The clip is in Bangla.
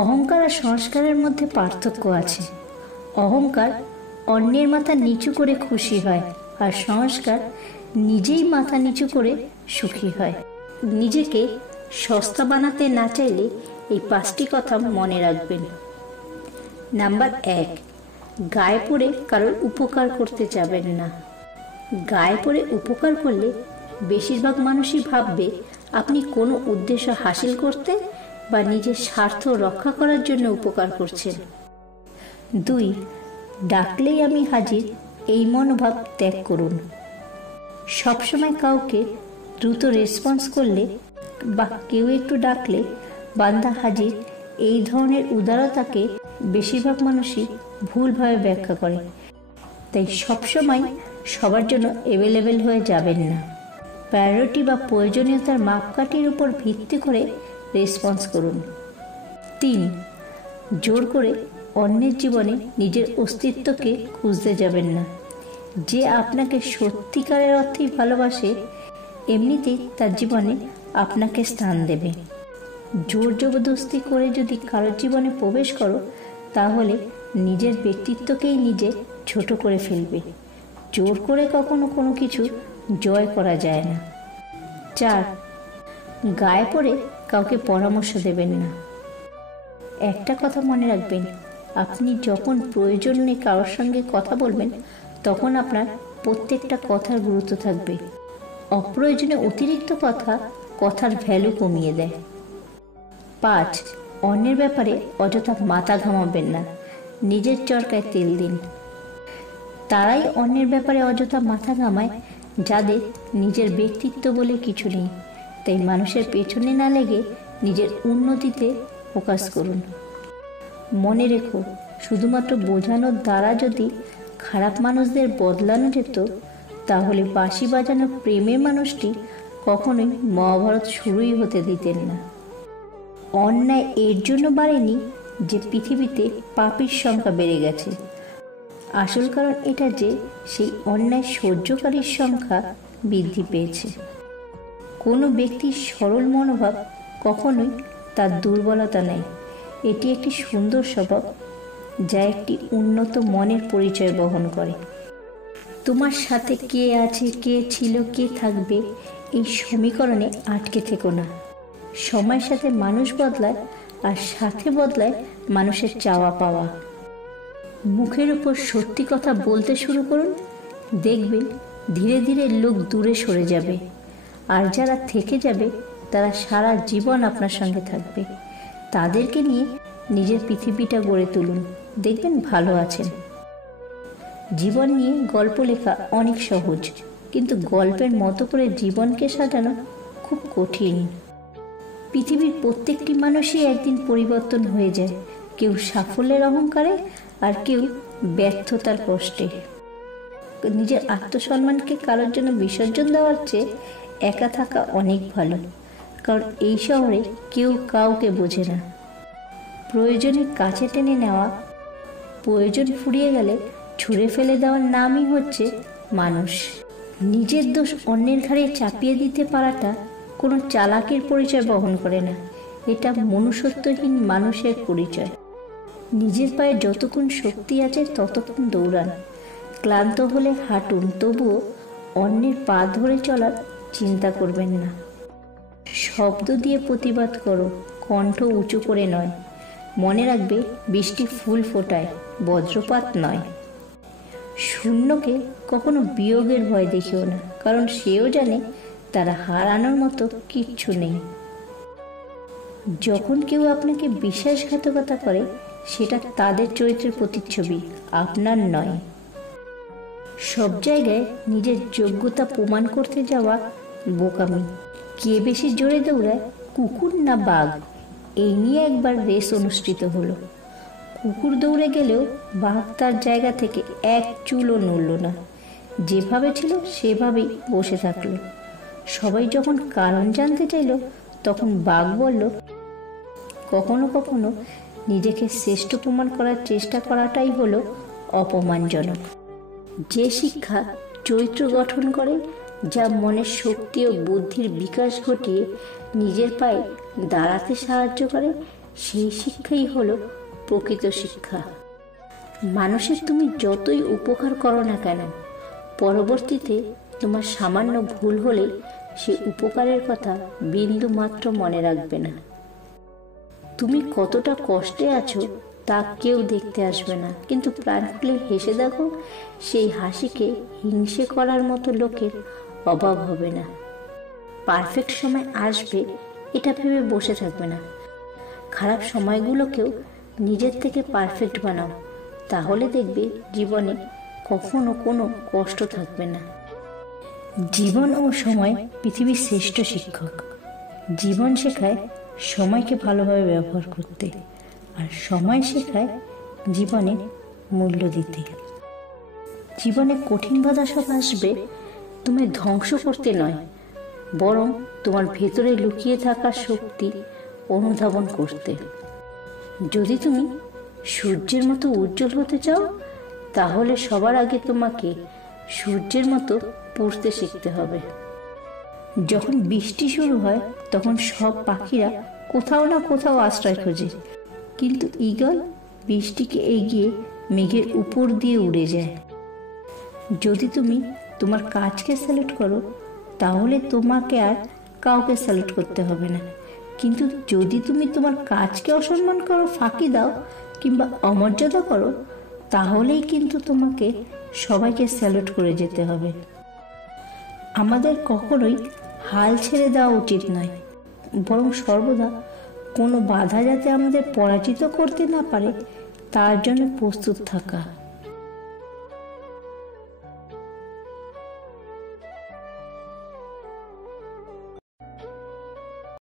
অহংকার আর সংস্কারের মধ্যে পার্থক্য আছে। অহংকার অন্যের মাথা নিচু করে খুশি হয়, আর সংস্কার নিজেই মাথা নিচু করে সুখী হয়। নিজেকে সস্তা বানাতে না চাইলে এই 5টি কথা মনে রাখবেন। নাম্বার 1, গায়ে পড়ে কারোর উপকার করতে যাবেন না। গায়ে পড়ে উপকার করলে বেশিরভাগ মানুষই ভাববে আপনি কোনো উদ্দেশ্য হাসিল করতে বা নিজের স্বার্থ রক্ষা করার জন্য উপকার করছেন। 2, ডাকলেই আমি হাজির এই মনোভাব ত্যাগ করুন। সবসময় কাউকে দ্রুত রেসপন্স করলে বা কেউ একটু ডাকলে বান্দা হাজির, এই ধরনের উদারতাকে বেশিরভাগ মানুষই ভুলভাবে ব্যাখ্যা করে। তাই সবসময় সবার জন্য অ্যাভেলেবেল হয়ে যাবেন না। প্রায়োরিটি বা প্রয়োজনীয়তার মাপকাঠির উপর ভিত্তি করে রেসপন্স করুন। 3, জোর করে অন্যের জীবনে নিজের অস্তিত্বকে খুঁজতে যাবেন না। যে আপনাকে সত্যিকারের অর্থেই ভালোবাসে এমনিতেই তার জীবনে আপনাকে স্থান দেবে। জোর জবরদস্তি করে যদি কারোর জীবনে প্রবেশ করো তাহলে নিজের ব্যক্তিত্বকেই নিজে ছোট করে ফেলবে। জোর করে কখনো কোনো কিছু জয় করা যায় না। 4, গায়ে পড়ে কাউকে পরামর্শ দেবেন না। একটা কথা মনে রাখবেন, আপনি যখন প্রয়োজন নেই কারোর সঙ্গে কথা বলবেন তখন আপনার প্রত্যেকটা কথার গুরুত্ব থাকবে। অপ্রয়োজনে অতিরিক্ত কথা কথার ভ্যালু কমিয়ে দেয়। 5, অন্যের ব্যাপারে অযথা মাথা ঘামাবেন না, নিজের চরকায় তেল দিন। তারাই অন্যের ব্যাপারে অযথা মাথা ঘামায় যাদের নিজের ব্যক্তিত্ব বলে কিছু নেই। তাই মানুষের পেছনে না লেগে নিজের উন্নতিতে ফোকাস করুন। মনে রেখো, শুধুমাত্র বোঝানোর দ্বারা যদি খারাপ মানুষদের বদলানো যেত তাহলে বাঁশি বাজানো প্রেমের মানুষটি কখনোই মহাভারত শুরুই হতে দিতেন না। অন্যায় এর জন্য বাড়েনি যে পৃথিবীতে পাপীর সংখ্যা বেড়ে গেছে, আসল কারণ এটা যে সেই অন্যায় সহ্যকারীর সংখ্যা বৃদ্ধি পেয়েছে। কোনো ব্যক্তির সরল মনোভাব কখনোই তার দুর্বলতা নেই, এটি একটি সুন্দর স্বভাব যা একটি উন্নত মনের পরিচয় বহন করে। তোমার সাথে কে আছে, কে ছিল, কে থাকবে এই সমীকরণে আটকে থেকো না। সময়ের সাথে মানুষ বদলায় আর সাথে বদলায় মানুষের চাওয়া পাওয়া। মুখের উপর সত্যি কথা বলতে শুরু করুন, দেখবেন ধীরে ধীরে লোক দূরে সরে যাবে, আর যারা থেকে যাবে তারা সারা জীবন আপনার সঙ্গে থাকবে। তাদেরকে নিয়ে নিজের পৃথিবীটা গড়ে তুলুন, দেখবেন ভালো আছেন। জীবন নিয়ে গল্প লেখা অনেক সহজ, কিন্তু গল্পের মতো করে জীবনকে সাজানো খুব কঠিন। পৃথিবীর প্রত্যেকটি মানুষই একদিন পরিবর্তন হয়ে যায়, কেউ সাফল্যের অহংকারে আর কেউ ব্যর্থতার কষ্টে। নিজের আত্মসম্মানকে কারোর জন্য বিসর্জন দেওয়ার চেয়ে একা থাকা অনেক ভালো, কারণ এই শহরে কেউ কাউকে বোঝে না। প্রয়োজনে কাছে টেনে নেওয়া, প্রয়োজন ফুরিয়ে গেলে ছুঁড়ে ফেলে দেওয়ার নামই হচ্ছে মানুষ। নিজের দোষ অন্যের ঘাড়ে চাপিয়ে দিতে পারাটা কোনো চালাকির পরিচয় বহন করে না, এটা মনুষ্যত্বহীন মানুষের পরিচয়। নিজের পায়ে যতক্ষণ শক্তি আছে ততক্ষণ দৌড়ান, ক্লান্ত হলে হাঁটুন, তবুও অন্যের পা ধরে চলার চিন্তা করবেন না। শব্দ দিয়ে প্রতিবাদ করো, কণ্ঠ উঁচু করে নয়। মনে রাখবে, বৃষ্টি ফুল ফোটায়, বজ্রপাত নয়। শূন্যকে কখনো বিয়োগের ভয় দেখিও না, কারণ সেও জানে তারা হারানোর মতো কিচ্ছু নেই। যখন কেউ আপনাকে বিশ্বাসঘাতকতা করে সেটা তাদের চরিত্রের প্রতিচ্ছবি, আপনার নয়। সব জায়গায় নিজের যোগ্যতা প্রমাণ করতে যাওয়া বোকামি। কে বেশি জোরে দৌড়ায়, কুকুর না বাঘ, এই নিয়ে একবার রেস অনুষ্ঠিত হলো। কুকুর দৌড়ে গেলেও বাঘ তার জায়গা থেকে এক চুলও নড়ল না, যেভাবে ছিল সেভাবেই বসে থাকলো। সবাই যখন কারণ জানতে চাইল তখন বাঘ বলল, কখনো কখনো নিজেকে শ্রেষ্ঠ প্রমাণ করার চেষ্টা করাটাই হলো অপমানজনক। যে শিক্ষা চরিত্র গঠন করে, যা মনের শক্তি ও বুদ্ধির বিকাশ ঘটিয়ে নিজের পায়ে দাঁড়াতে সাহায্য করে, সেই শিক্ষাই হলো প্রকৃত শিক্ষা। মানুষের তুমি যতই উপকার করো না কেন, পরবর্তীতে তোমার সামান্য ভুল হলে সে উপকারের কথা বিন্দু মাত্র মনে রাখবে না। তুমি কতটা কষ্টে আছো তা কেউ দেখতে আসবে না, কিন্তু প্রাণ খুলে হেসে দেখো, সেই হাসিকে হিংসে করার মতো লোকের অভাব হবে না। পারফেক্ট সময় আসবে এটা ভেবে বসে থাকবে না। খারাপ সময়গুলোকেও নিজের থেকে পারফেক্ট বানাও, তাহলে দেখবে জীবনে কখনো কোনো কষ্ট থাকবে না। জীবন ও সময় পৃথিবীর শ্রেষ্ঠ শিক্ষক। জীবন শেখায় সময়কে ভালোভাবে ব্যবহার করতে, আর সময় শেখায় জীবনে মূল্য দিতে। জীবনে কঠিন বাধা সব আসবে তোমায় ধ্বংস করতে নয়, বরং তোমার ভেতরে লুকিয়ে থাকা শক্তি অনুধাবন করতে। যদি তুমি সূর্যের মতো উজ্জ্বল হতে চাও, তাহলে সবার আগে তোমাকে সূর্যের মতো পড়তে শিখতে হবে। যখন বৃষ্টি শুরু হয় তখন সব পাখিরা কোথাও না কোথাও আশ্রয় খোঁজে, কিন্তু ঈগল বৃষ্টিকে এগিয়ে মেঘের উপর দিয়ে উড়ে যায়। যদি তুমি তোমার কাজকে স্যালুট করো, তাহলে তোমাকে আর কাউকে স্যালুট করতে হবে না। কিন্তু যদি তুমি তোমার কাজকে অসম্মান করো, ফাঁকি দাও কিংবা অমর্যাদা করো, তাহলেই কিন্তু তোমাকে সবাইকে স্যালুট করে যেতে হবে। আমাদের কখনোই হাল ছেড়ে দেওয়া উচিত নয়, বরং সর্বদা কোনো বাধা যাতে আমাদের পরাজিত করতে না পারে তার জন্য প্রস্তুত থাকা।